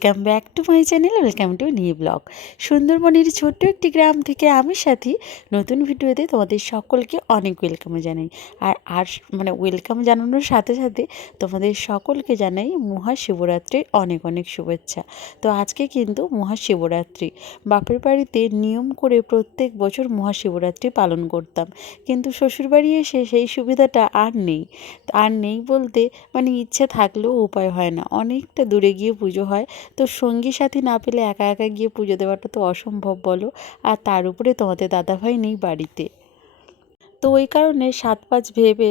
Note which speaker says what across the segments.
Speaker 1: Welcome back to my channel welcome to new blog সুন্দরবনের ছোট্ট একটি গ্রাম থেকে আমি সাথী, নতুন ভিডিওতে তোমাদের সকলকে অনেক ওয়েলকাম জানাই। আর আর মানে ওয়েলকাম জানানোর সাথে সাথে তোমাদের সকলকে জানাই মহাশিবরাত্রির অনেক অনেক শুভেচ্ছা। তো আজকে কিন্তু মহাশিবরাত্রি। বাপের বাড়িতে নিয়ম করে প্রত্যেক বছর মহাশিবরাত্রি পালন করতাম। কিন্তু শ্বশুরবাড়ি এসে সেই সুবিধাটা আর নেই। আর নেই বলতে মানে ইচ্ছে থাকলেও উপায় হয় না। অনেকটা দূরে গিয়ে পুজো হয়। তো সঙ্গী সাথী না পেলে একা একা গিয়ে পুজো দেওয়াটা তো অসম্ভব বলো। আর তার উপরে তোমাদের দাদাভাই নেই বাড়িতে। তো ওই কারণে সাত পাঁচ ভেবে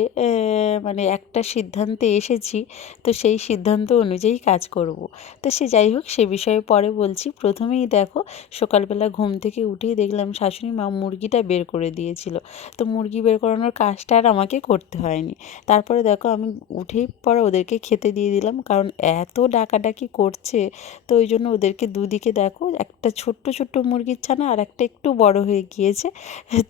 Speaker 1: মানে একটা সিদ্ধান্তে এসেছি। তো সেই সিদ্ধান্ত অনুযায়ী কাজ করব। তো সে যাই হোক, সে বিষয়ে পরে বলছি। প্রথমেই দেখো, সকালবেলা ঘুম থেকে উঠেই দেখলাম শাশুড়ি মা মুরগিটা বের করে দিয়েছিল। তো মুরগি বের করানোর কাজটা আর আমাকে করতে হয়নি। তারপরে দেখো, আমি উঠেই পরে ওদেরকে খেতে দিয়ে দিলাম। কারণ এত ডাকাডাকি করছে, তো ওই জন্য ওদেরকে দুদিকে দেখো, একটা ছোট্ট ছোট্ট মুরগির ছানা আর একটা একটু বড় হয়ে গিয়েছে।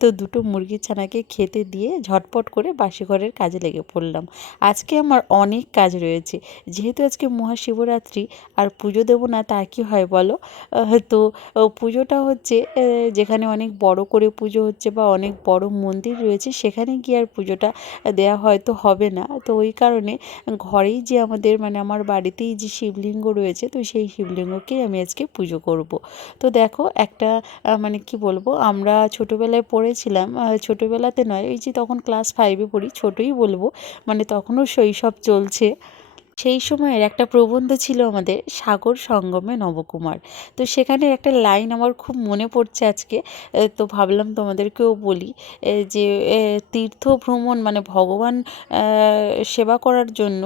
Speaker 1: তো দুটো মুরগির ছানাকে খেতে দিয়ে ঝটপট করে বাসি ঘরের কাজে লেগে পড়লাম। আজকে আমার অনেক কাজ রয়েছে। যেহেতু আজকে মহাশিবরাত্রি আর পুজো দেবো না, তা কি হয় বলো? তো পুজোটা হচ্ছে যেখানে অনেক বড় করে পুজো হচ্ছে বা অনেক বড় মন্দির রয়েছে, সেখানে গিয়ে আর পুজোটা দেওয়া হয়তো হবে না। তো ওই কারণে ঘরেই যে আমাদের মানে আমার বাড়িতেই যে শিবলিঙ্গ রয়েছে, তো সেই শিবলিঙ্গকেই আমি আজকে পুজো করব। তো দেখো একটা মানে কি বলব, আমরা ছোটোবেলায় পড়েছিলাম ছোটোবেলাতে নয় ওই যে তখন ক্লাস ফাইভে পড়ি ছোটোই বলব মানে তখনও শৈশব চলছে। সেই সময়ের একটা প্রবন্ধ ছিল আমাদের, সাগর সঙ্গমে নবকুমার। তো সেখানে একটা লাইন আমার খুব মনে পড়ছে আজকে তো ভাবলাম তোমাদেরকেও বলি যে তীর্থ ভ্রমণ মানে ভগবান সেবা করার জন্য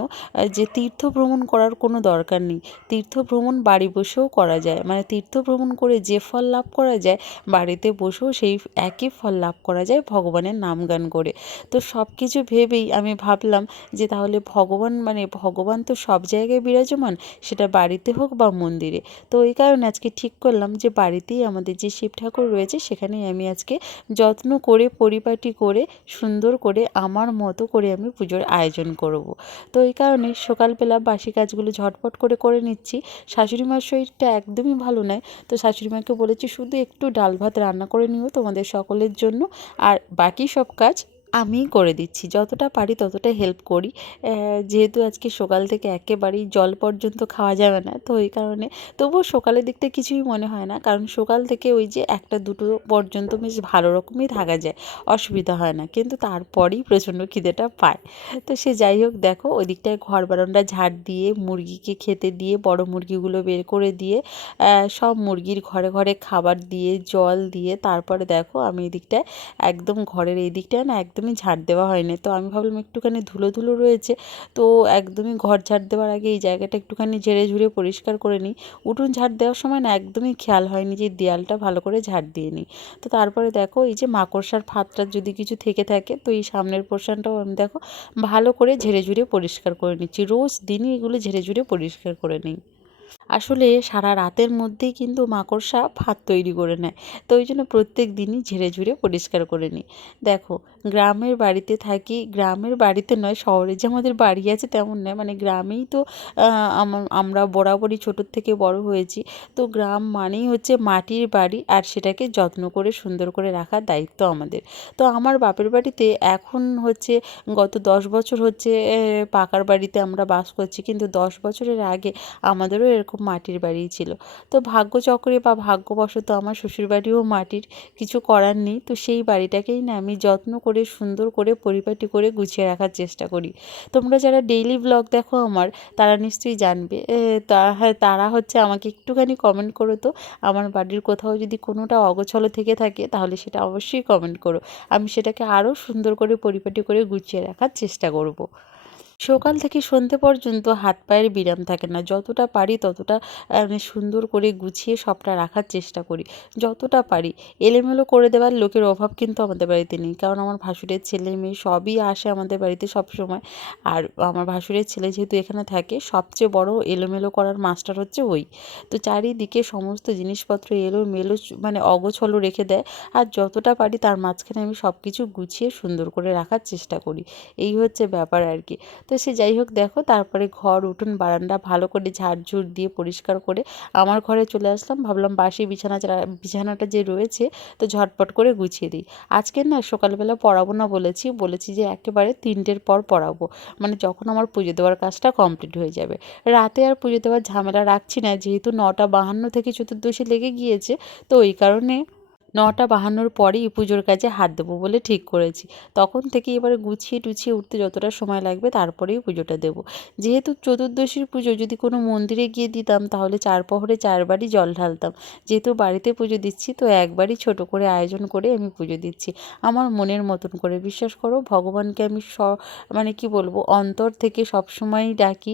Speaker 1: যে তীর্থ ভ্রমণ করার কোনো দরকার নেই। তীর্থ ভ্রমণ বাড়ি বসেও করা যায় মানে তীর্থ ভ্রমণ করে যে ফল লাভ করা যায়, বাড়িতে বসেও সেই একই ফল লাভ করা যায় ভগবানের নাম গান করে। তো সব কিছু ভেবেই আমি ভাবলাম যে তাহলে ভগবান মানে ভগবান তো সব জায়গায় বিরাজমান, সেটা বাড়িতে হোক বা মন্দিরে। তো ওই কারণে আজকে ঠিক করলাম যে বাড়িতেই আমাদের যে শিব ঠাকুর রয়েছে, সেখানেই আমি আজকে যত্ন করে, পরিপাটি করে, সুন্দর করে, আমার মতো করে আমি পুজোর আয়োজন করব। তো এই কারণে সকালবেলা বাসি কাজগুলো ঝটপট করে করে নিচ্ছি। শাশুড়ি মার শরীরটা একদমই ভালো নয়। তো শাশুড়ি মাকে বলেছি, শুধু একটু ডাল ভাত রান্না করে নিও তোমাদের সকলের জন্য। আর বাকি সব কাজ আমিই করে দিচ্ছি। যতটা পারি ততটা হেল্প করি। যেহেতু আজকে সকাল থেকে একেবারেই জল পর্যন্ত খাওয়া যাবে না, তো ওই কারণে তবুও সকালের দিকটা কিছুই মনে হয় না। কারণ সকাল থেকে ওই যে একটা দুটো পর্যন্ত বেশ ভালো রকমই থাকা যায়, অসুবিধা হয় না। কিন্তু তারপরেই প্রচণ্ড খিদেটা পায়। তো সে যাই হোক, দেখো ওই দিকটায় ঘর বারান্দা ঝাড় দিয়ে, মুরগিকে খেতে দিয়ে, বড় মুরগিগুলো বের করে দিয়ে সব মুরগির ঘরে ঘরে খাবার দিয়ে, জল দিয়ে, তারপরে দেখো আমি এই দিকটায় একদম ঘরের এই দিকটায় না একদম একদমই ঝাড় দেওয়া হয়নি। তো আমি ভাবলাম একটুখানি ধুলো ধুলো রয়েছে, তো একদমই ঘর ঝাড় দেওয়ার আগে এই জায়গাটা একটুখানি ঝেড়ে ঝুড়ে পরিষ্কার করে নিই। উঠুন ঝাড় দেওয়ার সময় না একদমই খেয়াল হয়নি যে দেয়ালটা ভালো করে ঝাড় দিয়ে নিই। তো তারপরে দেখো এই যে মাকড়সার ফাতটার যদি কিছু থেকে থাকে, তো এই সামনের পোর্শনটাও আমি দেখো ভালো করে ঝেড়ে ঝুড়ে পরিষ্কার করে নিচ্ছি। রোজ দিনই এগুলো ঝেড়ে ঝুড়ে পরিষ্কার করে নিই। আসলে সারা রাতের মধ্যেই কিন্তু মাকড়সা ভাত তৈরি করে নেয়। তো ওই জন্য প্রত্যেক দিনই ঝেড়ে ঝুড়ে পরিষ্কার করে নিই। দেখো, গ্রামের বাড়িতে থাকি, গ্রামের বাড়িতে নয়, শহরে যে আমাদের বাড়ি আছে তেমন নয়। মানে গ্রামেই তো আমরা বরাবরই ছোটোর থেকে বড় হয়েছি। তো গ্রাম মানেই হচ্ছে মাটির বাড়ি আর সেটাকে যত্ন করে, সুন্দর করে রাখার দায়িত্ব আমাদের। তো আমার বাপের বাড়িতে এখন হচ্ছে গত দশ বছর হচ্ছে পাকার বাড়িতে আমরা বাস করছি। কিন্তু দশ বছরের আগে আমাদেরও এরকম মাটির বাড়িই ছিল। তো ভাগ্যচক্রে বা ভাগ্যবশত আমার শ্বশুরবাড়িও মাটির কিছু করার নেই। তো সেই বাড়িটাকেই না আমি যত্ন করে, সুন্দর করে, পরিপাটি করে গুছিয়ে রাখার চেষ্টা করি। তোমরা যারা ডেইলি ব্লগ দেখো আমার, তারা নিশ্চয়ই জানবে। তারা হচ্ছে আমাকে একটুখানি কমেন্ট করো তো। আমার বাড়ির কোথাও যদি কোনোটা অগোছলো থেকে থাকে, তাহলে সেটা অবশ্যই কমেন্ট করো। আমি সেটাকে আরও সুন্দর করে, পরিপাটি করে গুছিয়ে রাখার চেষ্টা করব। সকাল থেকে সন্ধে পর্যন্ত হাত পায়ের বিরাম থাকে না। যতটা পারি ততটা সুন্দর করে গুছিয়ে সবটা রাখার চেষ্টা করি। যতটা পারি। এলোমেলো করে দেওয়ার লোকের অভাব কিন্তু আমাদের বাড়িতে নেই। কারণ আমার ভাসুরের ছেলে মেয়ে সবই আসে আমাদের বাড়িতে সব সময় আর আমার ভাসুরের ছেলে যেহেতু এখানে থাকে, সবচেয়ে বড় এলোমেলো করার মাস্টার হচ্ছে ওই। তো চারিদিকে সমস্ত জিনিসপত্র এলোমেলো মানে অগোছলো রেখে দেয়। আর যতটা পারি তার মাঝখানে আমি সব কিছু গুছিয়ে সুন্দর করে রাখার চেষ্টা করি। এই হচ্ছে ব্যাপার আর কি। তো সে যাই হোক দেখো, তারপরে ঘর, উঠুন, বারান্দা ভালো করে ঝাড়ঝুড় দিয়ে পরিষ্কার করে আমার ঘরে চলে আসলাম। ভাবলাম বাসি বিছানা বিছানাটা যে রয়েছে তো ঝটপট করে গুছিয়ে দিই। আজকে না সকালবেলা পড়াবো না বলেছি বলেছি যে একেবারে তিনটের পর পড়াবো। মানে যখন আমার পুজো দেওয়ার কাজটা কমপ্লিট হয়ে যাবে। রাতে আর পুজো দেওয়ার ঝামেলা রাখছি না, যেহেতু নটা বাহান্ন থেকে চতুর্দশী লেগে গিয়েছে, তো ওই কারণে নটা বাহান্নর পরেই পুজোর কাজে হাত দেবো বলে ঠিক করেছি। তখন থেকে এবারে গুছিয়ে টুছিয়ে উঠতে যতটা সময় লাগবে তারপরেই পুজোটা দেবো। যেহেতু চতুর্দশীর পুজো যদি কোনো মন্দিরে গিয়ে দিতাম তাহলে চার প্রহরে চারবারই জল ঢালতাম। যেহেতু বাড়িতে পুজো দিচ্ছি তো একবারই ছোট করে আয়োজন করে আমি পুজো দিচ্ছি। আমার মনের মতন করে বিশ্বাস করো, ভগবানকে আমি স মানে কি বলব, অন্তর থেকে সবসময়ই ডাকি।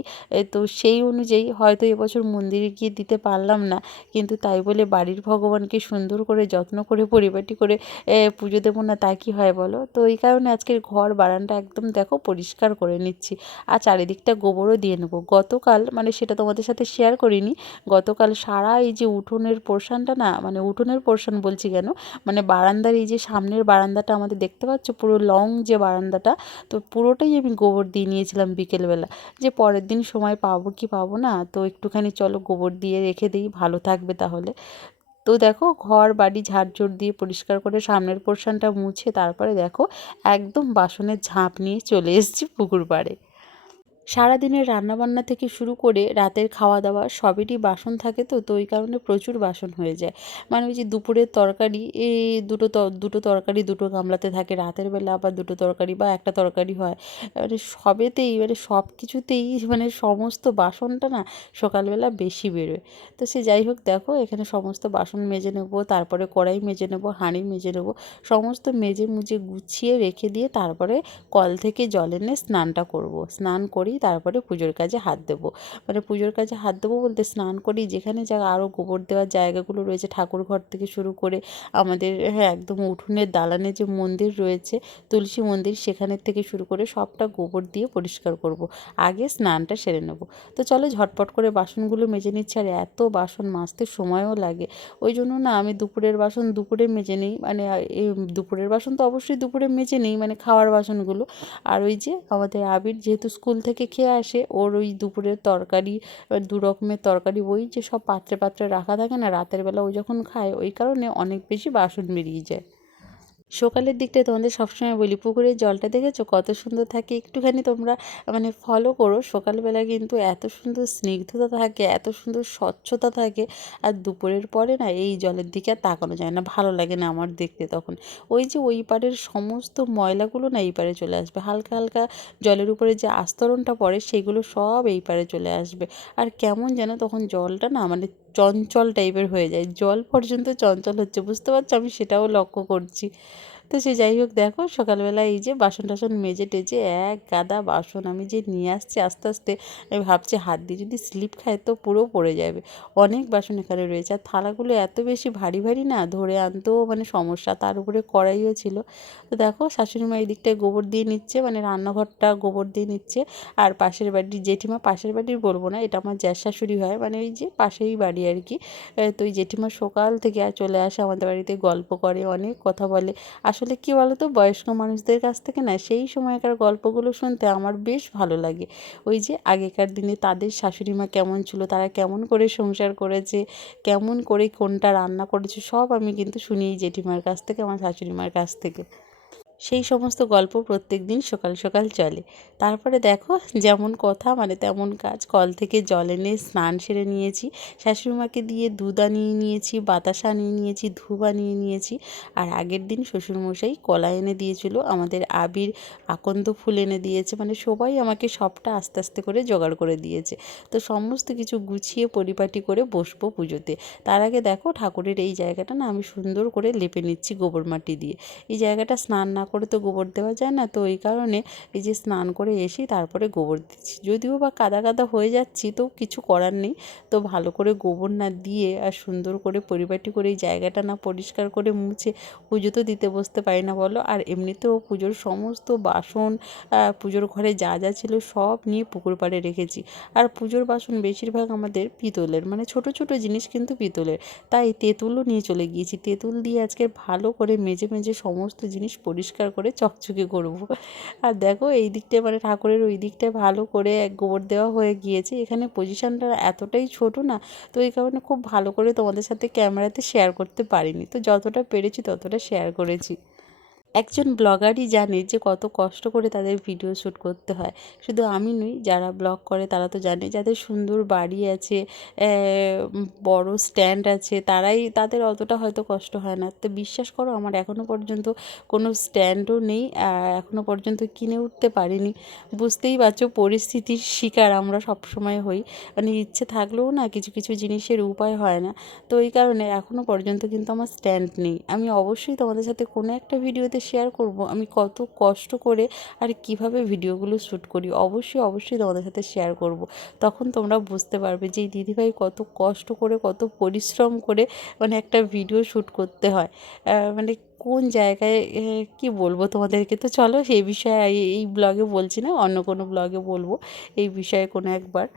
Speaker 1: তো সেই অনুযায়ী হয়তো এবছর মন্দিরে গিয়ে দিতে পারলাম না। কিন্তু তাই বলে বাড়ির ভগবানকে সুন্দর করে যত্ন করে, পরিপাটি করে পুজো দেবো না তা কি হয় বলো? তো এই কারণে আজকের ঘর বারান্দা একদম দেখো পরিষ্কার করে নিচ্ছি। আর চারিদিকটা গোবরও দিয়ে নেব। গতকাল মানে সেটা তোমাদের সাথে শেয়ার করিনি, গতকাল সারা এই যে উঠোনের পোর্শনটা না মানে উঠোনের পোর্শন বলছি কেন? মানে বারান্দার এই যে সামনের বারান্দাটা আমাদের দেখতে পাচ্ছ? পুরো লং যে বারান্দাটা, তো পুরোটাই আমি গোবর দিয়ে নিয়েছিলাম বিকেলবেলা। যে পরের দিন সময় পাবো কি পাবো না, তো একটুখানি চলো গোবর দিয়ে রেখে দিই, ভালো থাকবে তাহলে। তো দেখো ঘর, বাড়ি, ঝাড়ঝুড় দিয়ে পরিষ্কার করে সামনের পোর্শনটা মুছে তারপরে দেখো একদম বাসনের ঝাঁপ নিয়ে চলে এসেছি পুকুর পাড়ে। সারাদিনের রান্নাবান্না থেকে শুরু করে রাতের খাওয়া দাওয়া সবেরই বাসন থাকে তো তো ওই কারণে প্রচুর বাসন হয়ে যায়। মানে ওই যে দুপুরের তরকারি এই দুটো দুটো তরকারি দুটো গামলাতে থাকে, রাতের বেলা আবার দুটো তরকারি বা একটা তরকারি হয়। মানে সবেতেই মানে সব কিছুতেই মানে সমস্ত বাসনটা না সকালবেলা বেশি বেরোয়। তো সে যাই হোক, দেখো এখানে সমস্ত বাসন মেজে নেব, তারপরে কড়াই মেজে নেব, হাঁড়ি মেজে নেব, সমস্ত মেজে মুজে গুছিয়ে রেখে দিয়ে তারপরে কল থেকে জল এনে স্নানটা করব। স্নান করি তারপরে পুজোর কাজে হাত দেবো। মানে পুজোর কাজে হাত দেবো বলতে স্নান করি, যেখানে যা আরও গোবর দেওয়ার জায়গাগুলো রয়েছে, ঠাকুর ঘর থেকে শুরু করে আমাদের হ্যাঁ একদম উঠোনের দালানে যে মন্দির রয়েছে, তুলসী মন্দির সেখানের থেকে শুরু করে সবটা গোবর দিয়ে পরিষ্কার করব। আগে স্নানটা সেরে নেব। তো চলো ঝটপট করে বাসনগুলো মেজে নিচ্ছে, আর এত বাসন মাজতে সময়ও লাগে। ওই জন্য না আমি দুপুরের বাসন দুপুরে মেজে নিই মানে দুপুরের বাসন তো অবশ্যই দুপুরে মেজে নিই মানে খাওয়ার বাসনগুলো। আর ওই যে আমাদের আবির যেহেতু স্কুল থেকে খেয়ে আসে ওর ওই দুপুরের তরকারি, দু রকমের তরকারি, ওই যে সব পাত্রে পাত্রে রাখা থাকে না, রাতের বেলা ও যখন খায়, ওই কারণে অনেক বেশি বাসন বেরিয়ে যায়। সকালের দিকটায় তোমাদের সবসময় বলি, পুকুরের জলটা দেখেছ? কত সুন্দর থাকে। একটুখানি তোমরা মানে ফলো করো। সকালবেলা কিন্তু এত সুন্দর স্নিগ্ধতা থাকে, এত সুন্দর স্বচ্ছতা থাকে। আর দুপুরের পরে না এই জলের দিকে আর তাকানো যায় না। ভালো লাগে না আমার দেখতে তখন। ওই যে ওই পাড়ের সমস্ত ময়লাগুলো না এই পারে চলে আসবে। হালকা হালকা জলের উপরে যে আস্তরণটা পড়ে, সেগুলো সব এই পারে চলে আসবে। আর কেমন যেন তখন জলটা না মানে চঞ্চল টাইপের হয়ে যায়। জল পর্যন্ত চঞ্চল হচ্ছে বুঝতে পারছ? আমি সেটাও লক্ষ্য করছি। তো সে যাই হোক, দেখো সকালবেলা এই যে বাসন টাসন মেজে টেজে এক গাদা বাসন আমি যে নিয়ে আসছি আস্তে আস্তে, আমি ভাবছি হাত দিয়ে যদি স্লিপ খায় তো পুরো পড়ে যাবে। অনেক বাসন এখানে রয়েছে। আর থালাগুলো এত বেশি ভারী ভারী না, ধরে আনতেও মানে সমস্যা। তার উপরে কড়াইও ছিল। তো দেখো শাশুড়ি মা এই দিকটায় গোবর দিয়ে নিচ্ছে মানে রান্নাঘরটা গোবর দিয়ে নিচ্ছে। আর পাশের বাড়ির জেঠিমা, পাশের বাড়ির বলব না, এটা আমার জ্যাঠ শাশুড়ি হয় মানে ওই যে পাশেই বাড়ি আর কি। তো ওই জেঠিমা সকাল থেকে চলে আসে আমাদের বাড়িতে, গল্প করে, অনেক কথা বলে। আসলে কি বলো তো বয়স্ক মানুষদের কাছ থেকে না সেই সময়কার গল্পগুলো শুনতে আমার বেশ ভালো লাগে। ওই যে আগেকার দিনে তাদের শাশুড়ি মা কেমন ছিল, তারা কেমন করে সংসার করেছে, কেমন করে কোনটা রান্না করেছে, সব আমি কিন্তু শুনি জেঠিমার কাছ থেকে, আমার শাশুড়ি মার কাছ থেকে। সেই সমস্ত গল্প প্রত্যেক দিন সকাল সকাল চলে। তারপরে দেখো যেমন কথা মানে তেমন কাজ। কল থেকে জল এনে স্নান সেরে নিয়েছি। শাশুড়িমাকে দিয়ে দুধ আনিয়ে নিয়েছি, বাতাসা নিয়ে নিয়েছি, ধূপ আনিয়ে নিয়েছি। আর আগের দিন শ্বশুরমশাই কলা এনে দিয়েছিল, আমাদের আবির আকন্দ ফুল এনে দিয়েছে। মানে সবাই আমাকে সবটা আস্তে আস্তে করে জোগাড় করে দিয়েছে। তো সমস্ত কিছু গুছিয়ে পরিপাটি করে বসবো পুজোতে। তার আগে দেখো ঠাকুরের এই জায়গাটা না আমি সুন্দর করে লেপে নিচ্ছি গোবর মাটি দিয়ে। এই জায়গাটা স্নান না করে তো গোবর দেওয়া যায় না। তো এই কারণে এই যে স্নান করে এসেই তারপরে গোবর দিচ্ছি। যদিও বা কাদা কাদা হয়ে যাচ্ছি, তো কিছু করার নেই। তো ভালো করে গোবর না দিয়ে আর সুন্দর করে পরিপাটি করে এই জায়গাটা না পরিষ্কার করে মুছে পুজো তো দিতে বসতে পারি না বলো। আর এমনিতেও পুজোর সমস্ত বাসন পুজোর ঘরে যা যা ছিল সব নিয়ে পুকুর পাড়ে রেখেছি। আর পুজোর বাসন বেশিরভাগ আমাদের পিতলের মানে ছোট ছোট জিনিস কিন্তু পিতলের। তাই তেঁতুলও নিয়ে চলে গিয়েছি। তেঁতুল দিয়ে আজকে ভালো করে মেজে মেজে সমস্ত জিনিস পরিষ্কার করে চকচকে করব। আর দেখো এই দিকটায় মানে ঠাকুরের ওই দিকটায় ভালো করে এক গোবর দেওয়া হয়ে গিয়েছে। এখানে পজিশানটা এতটাই ছোট না, তো এই কারণে খুব ভালো করে তোমাদের সাথে ক্যামেরাতে শেয়ার করতে পারিনি। তো যতটা পেরেছি ততটা শেয়ার করেছি। একজন ব্লগারই জানে যে কত কষ্ট করে তাদের ভিডিও শ্যুট করতে হয়। শুধু আমি নই, যারা ব্লগ করে তারা তো জানে, যাদের সুন্দর বাড়ি আছে বড় স্ট্যান্ড আছে, তারাই, তাদের অতটা হয়তো কষ্ট হয় না। তো বিশ্বাস করো, আমার এখনও পর্যন্ত কোনো স্ট্যান্ডও নেই এখনও পর্যন্ত কিনে উঠতে পারিনি। বুঝতেই পারছ, পরিস্থিতির শিকার আমরা সবসময় হই। মানে ইচ্ছে থাকলেও না কিছু কিছু জিনিসের উপায় হয় না। তো এই কারণে এখনও পর্যন্ত কিন্তু আমার স্ট্যান্ড নেই। আমি অবশ্যই তোমাদের সাথে কোনো একটা ভিডিওতে শেয়ার করব। আমি কত কষ্ট করে আর কীভাবে ভিডিওগুলো শ্যুট করি, অবশ্যই অবশ্যই তোমাদের সাথে শেয়ার করব। তখন তোমরা বুঝতে পারবে যে দিদিভাই কত কষ্ট করে, কত পরিশ্রম করে মানে একটা ভিডিও শ্যুট করতে হয়। মানে কোন জায়গায় কি বলব তোমাদেরকে? তো চলো সেই বিষয়ে, এই ব্লগে বলছি না, অন্য কোনো ব্লগে বলব। এই বিষয়ে কোনো একবার।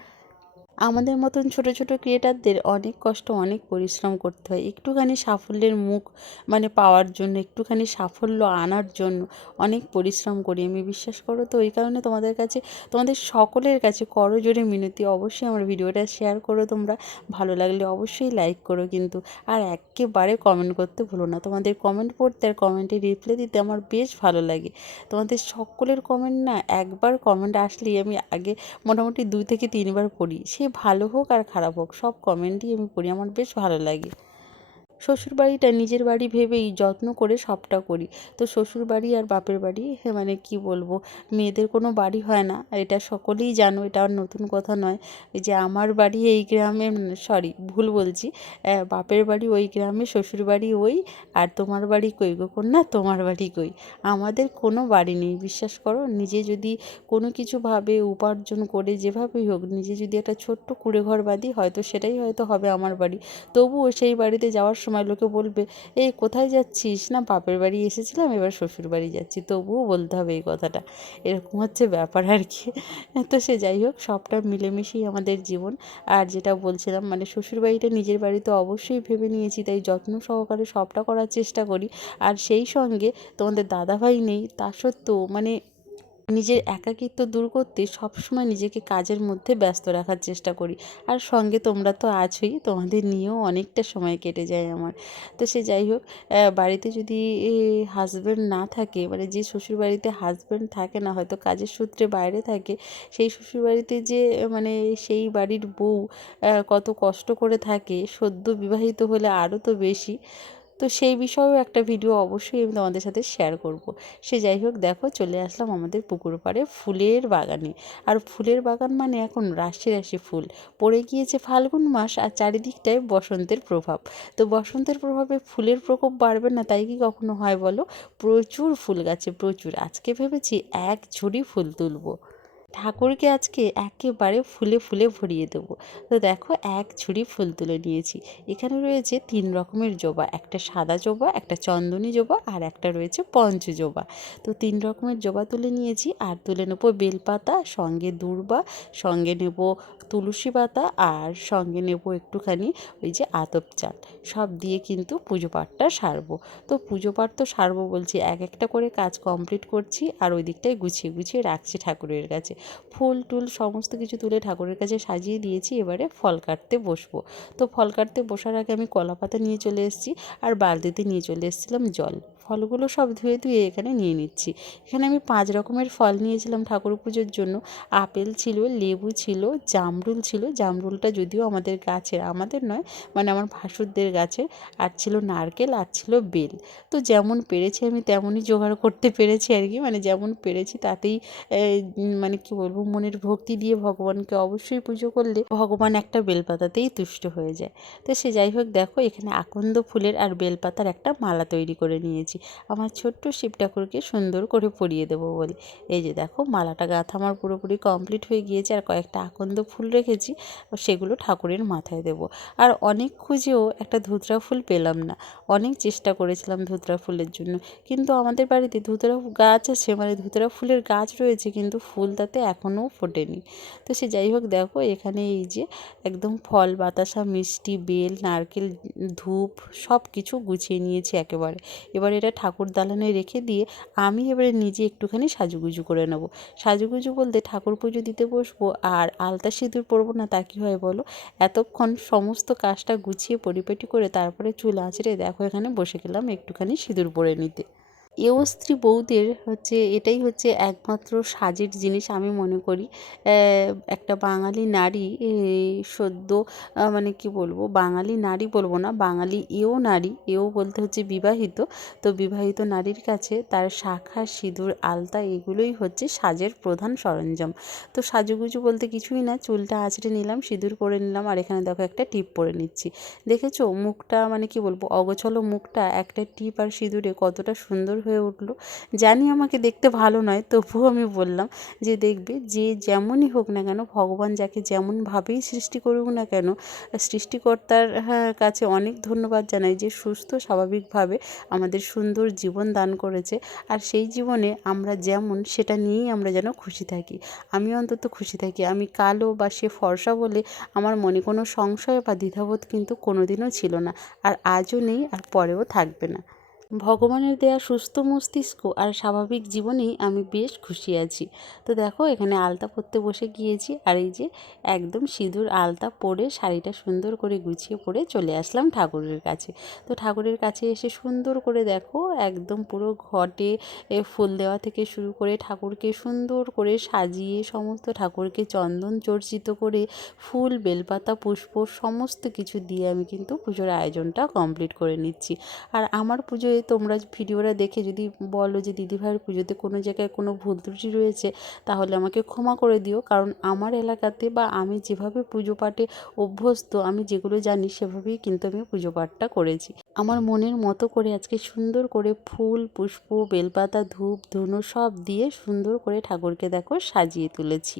Speaker 1: আমাদের মতন ছোট ছোট ক্রিয়েটারদের অনেক কষ্ট, অনেক পরিশ্রম করতে হয়। একটুখানি সাফল্যের মুখ মানে পাওয়ার জন্য, একটুখানি সাফল্য আনার জন্য অনেক পরিশ্রম করি। আমি বিশ্বাস করো তো, ওই কারণে তোমাদের কাছে, তোমাদের সকলের কাছে করো জোরে মিনতি অবশ্যই আমার ভিডিওটা শেয়ার করো তোমরা। ভালো লাগলে অবশ্যই লাইক করো কিন্তু, আর একেবারে কমেন্ট করতে ভুলো না। তোমাদের কমেন্ট পড়তে আর কমেন্টে রিপ্লাই দিতে আমার বেশ ভালো লাগে। তোমাদের সকলের কমেন্ট না একবার কমেন্ট আসলেই আমি আগে মোটামুটি দুই থেকে তিনবার পড়ি। সে ভালো হোক আর খারাপ হোক সব কমেন্টই আমি পড়ি। আমার বেশ ভালো লাগে। শ্বশুরবাড়িটা নিজের বাড়ি ভেবেই যত্ন করে সবটা করি। তো শ্বশুরবাড়ি আর বাপের বাড়ি মানে কি বলব? মেয়েদের কোনো বাড়ি হয় না। এটা সকলেই জানো, এটা আর নতুন কথা নয় যে আমার বাড়ি এই গ্রামে, সরি, ভুল বলছি। বাপের বাড়ি ওই গ্রামে, শ্বশুরবাড়ি ওই, আর তোমার বাড়ি কই গো কন্যা? তোমার বাড়ি কই? আমাদের কোনো বাড়ি নেই, বিশ্বাস করো। নিজে যদি কোনো কিছুভাবে উপার্জন করে যেভাবেই হোক, নিজে যদি একটা ছোট্ট কুড়ে ঘর বাঁধি, হয়তো সেটাই হয়তো হবে আমার বাড়ি। তবুও সেই বাড়িতে যাওয়ার সময় সময় লোকে বলবে, এই কোথায় যাচ্ছিস? না, বাপের বাড়ি এসেছিলাম, এবার শ্বশুর বাড়ি যাচ্ছি। তবুও বলতে হবে এই কথাটা। এরকম হচ্ছে ব্যাপার আর কি। তো সে যাই হোক, সবটা মিলেমিশেই আমাদের জীবন। আর যেটা বলছিলাম মানে শ্বশুর বাড়িটা নিজের বাড়ি তো অবশ্যই ভেবে নিয়েছি, তাই যত্ন সহকারে সবটা করার চেষ্টা করি। আর সেই সঙ্গে তোমাদের দাদাভাই নেই, তা সত্ত্বেও মানে নিজের একাকিত্ব দূর করতে সবসময় নিজেকে কাজের মধ্যে ব্যস্ত রাখার চেষ্টা করি। আর সঙ্গে তোমরা তো আছোই, তোমাদের নিয়েও অনেকটা সময় কেটে যায় আমার। তো সে যাই হোক বাড়িতে যদি হাজব্যান্ড না থাকে মানে যে শ্বশুরবাড়িতে হাজব্যান্ড থাকে না, হয়তো কাজের সূত্রে বাইরে থাকে, সেই শ্বশুরবাড়িতে যে মানে সেই বাড়ির বউ কত কষ্ট করে থাকে, সদ্য বিবাহিত হলে আরও তো বেশি। তো সেই বিষয়েও একটা ভিডিও অবশ্যই আমি তোমাদের সাথে শেয়ার করব। সে যাই হোক, দেখো চলে আসলাম আমাদের পুকুর পাড়ে ফুলের বাগানে। আর ফুলের বাগান মানে এখন রাশি রাশি ফুল। পড়ে গিয়েছে ফাল্গুন মাস আর চারিদিকটায় বসন্তের প্রভাব। তো বসন্তের প্রভাবে ফুলের প্রকোপ বাড়বে না তাই কি কখনো হয় বলো? প্রচুর ফুল গাছে প্রচুর। আজকে ভেবেছি এক ঝুড়ি ফুল তুলবো। ঠাকুরকে আজকে একেবারে ফুলে ফুলে ভরিয়ে দেবো। তো দেখো এক ঝুড়ি ফুল তুলে নিয়েছি। এখানে রয়েছে তিন রকমের জবা, একটা সাদা জবা, একটা চন্দনী জবা আর একটা রয়েছে পঞ্চ জবা। তো তিন রকমের জবা তুলে নিয়েছি আর তুলে নেব বেলপাতা, সঙ্গে দূর্বা, সঙ্গে নেব তুলসী পাতা আর সঙ্গে নেব একটুখানি ওই যে আতপ চাল। সব দিয়ে কিন্তু পুজো পাঠটা সারবো। তো পুজো পাঠ তো সারবো বলছি, এক একটা করে কাজ কমপ্লিট করছি আর ওই দিকটায় গুছিয়ে গুছিয়ে রাখছি ঠাকুরের কাছে। ফুল টুল সমস্ত কিছু তুলে ঠাকুরের কাছে সাজিয়ে দিয়েছি, এবারে ফল কাটতে বসবো। তো ফল কাটতে বসার আগে আমি কলা পাতা নিয়ে চলে এসেছি আর বালতিতে নিয়ে চলে এসেছিলাম জল। ফলগুলো সব ধুয়ে ধুয়ে এখানে নিয়ে নিচ্ছি। এখানে আমি পাঁচ রকমের ফল নিয়েছিলাম ঠাকুর পুজোর জন্য। আপেল ছিল, লেবু ছিল, জামরুল ছিল। জামরুলটা যদিও আমাদের গাছের, আমাদের নয় মানে আমার ভাসুরদের গাছে আর ছিল নারকেল, আর ছিল বেল। তো যেমন পেরেছি আমি তেমনই জোগাড় করতে পেরেছি আর কি। মানে যেমন পেরেছি তাতেই মানে কি বলব, মনের ভক্তি দিয়ে ভগবানকে অবশ্যই পুজো করলে ভগবান একটা বেলপাতাতেই তুষ্ট হয়ে যায়। তো সে যাই হোক, দেখো এখানে আকন্দ ফুলের আর বেলপাতার একটা মালা তৈরি করে নিয়েছি। আমার ছোট্ট শিব ঠাকুরকে সুন্দর করে পরিয়ে দেবো বলে। এই যে দেখো, মালাটা গাঁথা আমার পুরোপুরি কমপ্লিট হয়ে গিয়েছে আর কয়েকটা আকন্দ ফুল রেখেছি সেগুলো ঠাকুরের মাথায় দেব। আর অনেক খুঁজেও একটা ধুতরা ফুল পেলাম না। অনেক চেষ্টা করেছিলাম ধুতরা ফুলের জন্য, কিন্তু আমাদের বাড়িতে ধুতরা গাছ আছে মানে ধুতরা ফুলের গাছ রয়েছে, কিন্তু ফুল তাতে এখনও ফোটেনি। তো সে যাই হোক, দেখো এখানে এই যে একদম ফল, বাতাসা, মিষ্টি, বেল, নারকেল, ধূপ সব কিছু গুছিয়ে নিয়েছি একেবারে। এবার এটা ঠাকুর দালানে রেখে দিয়ে আমি এবারে নিজে একটুখানি সাজুগুজু করে নেব। সাজুগুজু বলতে ঠাকুর পুজো দিতে বসবো আর আলতা সিঁদুর পরবো না তা কী হয় বলো? এতক্ষণ সমস্ত কাজটা গুছিয়ে পরিপাটি করে তারপরে চুল আঁচড়ে দেখো এখানে বসে গেলাম একটুখানি সিঁদুর পরে নিতে। এও স্ত্রী বউদের হচ্ছে, এটাই হচ্ছে একমাত্র সাজের জিনিস আমি মনে করি। একটা বাঙালি নারী সদ্য মানে কি বলব, বাঙালি নারী বলব না, বাঙালি এও নারী এও বলতে হচ্ছে বিবাহিত। তো বিবাহিত নারীর কাছে তার শাখা, সিঁদুর, আলতা, এগুলোই হচ্ছে সাজের প্রধান সরঞ্জাম। তো সাজুগুজু বলতে কিছুই না, চুলটা আঁচড়ে নিলাম, সিঁদুর পরে নিলাম, আর এখানে দেখো একটা টিপ পরে নিচ্ছি। দেখেছ? মুখটা মানে কি বলব, অগোছলো মুখটা, একটা টিপ আর সিঁদুরে কতটা সুন্দর হয়ে উঠল। জানি আমাকে দেখতে ভালো নয় তবুও আমি বললাম যে দেখবে যে যেমনই হোক না কেন ভগবান যাকে যেমনভাবেই সৃষ্টি করুক না কেন সৃষ্টিকর্তার হ্যাঁ, কাছে অনেক ধন্যবাদ জানাই যে সুস্থ স্বাভাবিকভাবে আমাদের সুন্দর জীবন দান করেছে। আর সেই জীবনে আমরা যেমন সেটা নিয়েই আমরা যেন খুশি থাকি। আমি অন্তত খুশি থাকি। আমি কালো বা সে ফর্সা বলে আমার মনে কোনো সংশয় বা দ্বিধাবোধ কিন্তু কোনোদিনও ছিল না। আর আজও নেই আর পরেও থাকবে না। ভগবানের দেয়া সুস্থ মস্তিষ্ক আর স্বাভাবিক জীবনেই আমি বেশ খুশি আছি। তো দেখো, এখানে আলতা পরতে বসে গিয়েছি আর এই যে একদম সিঁদুর আলতা পরে শাড়িটা সুন্দর করে গুছিয়ে পরে চলে আসলাম ঠাকুরের কাছে। তো ঠাকুরের কাছে এসে সুন্দর করে দেখো, একদম পুরো ঘটে ফুল দেওয়া থেকে শুরু করে ঠাকুরকে সুন্দর করে সাজিয়ে, সমস্ত ঠাকুরকে চন্দন চর্চিত করে ফুল, বেলপাতা, পুষ্প, সমস্ত কিছু দিয়ে আমি কিন্তু পুজোর আয়োজনটা কমপ্লিট করে নিচ্ছি। আর আমার পুজোয় তোমরা ভিডিওটা দেখে যদি বলো যে দিদিভাইয়ের পুজোতে কোনো জায়গায় কোনো ভুল ত্রুটি রয়েছে, তাহলে আমাকে ক্ষমা করে দিও। কারণ আমার এলাকাতে বা আমি যেভাবে পুজো পাঠে অভ্যস্ত, আমি যেগুলো জানি সেভাবেই কিন্তু আমি পুজো পাঠটা করেছি। আমার মনের মতো করে আজকে সুন্দর করে ফুল, পুষ্প, বেলপাতা, ধূপ, ধুনো সব দিয়ে সুন্দর করে ঠাকুরকে দেখো সাজিয়ে তুলেছি।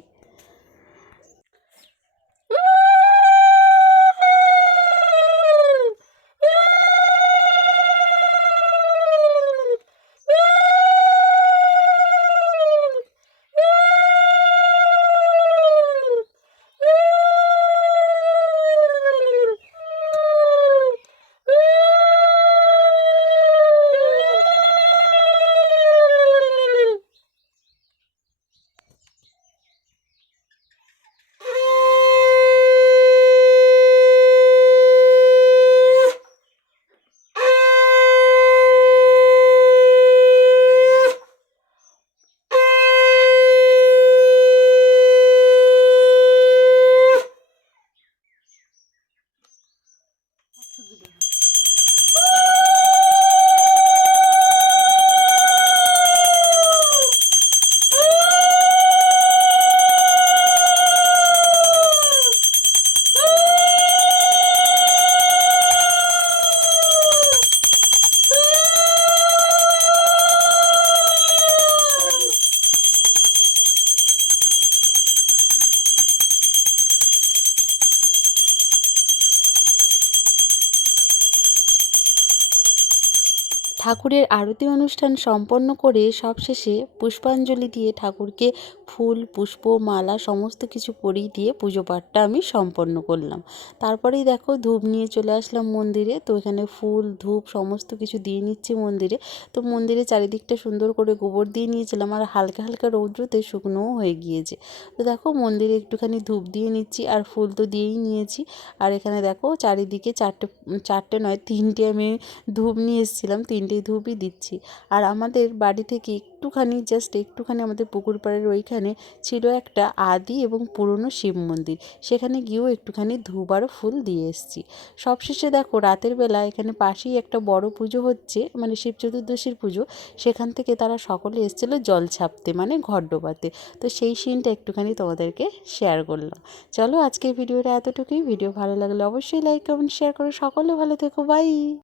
Speaker 1: ঠাকুরের আরতি অনুষ্ঠান সম্পন্ন করে সবশেষে পুষ্পাঞ্জলি দিয়ে ঠাকুরকে ফুল, পুষ্প, মালা সমস্ত কিছু পরিয়ে দিয়ে পুজো পাঠটা আমি সম্পন্ন করলাম। তারপরেই দেখো ধূপ নিয়ে চলে আসলাম মন্দিরে। তো এখানে ফুল, ধূপ সমস্ত কিছু দিয়ে নিচ্ছি মন্দিরে। তো মন্দিরে চারিদিকটা সুন্দর করে গোবর দিয়ে নিয়েছিলাম আর হালকা হালকা রৌদ্রতে শুকনোও হয়ে গিয়েছে। তো দেখো মন্দিরে একটুখানি ধূপ দিয়ে নিচ্ছি আর ফুল তো দিয়েই নিয়েছি। আর এখানে দেখো চারিদিকে চারটে চারটে নয়, তিনটে আমি ধূপ নিয়ে এসেছিলাম। তিনটেই ধূপই দিচ্ছি। আর আমাদের বাড়ি থেকে একটুখানি জাস্ট একটুখানি আমাদের পুকুর পাড়ের ওইখানে ছিল একটা আদি এবং পুরনো শিব মন্দির। সেখানে গিয়েও একটুখানি ধূপ আর ফুল দিয়ে এসেছি। সবশেষে দেখো রাতের বেলা এখানে পাশেই একটা বড় পুজো হচ্ছে মানে শিব চতুর্দশীর পুজো। সেখান থেকে তারা সকলে এসেছিল জল ছাপতে মানে ঘর ডোবাতে। তো সেই সিনটা একটুখানি তোমাদেরকে শেয়ার করলাম। চলো আজকের ভিডিওটা এতটুকুই। ভিডিও ভালো লাগলে অবশ্যই লাইক কমেন্ট শেয়ার করো। সকলে ভালো থেকো। বাই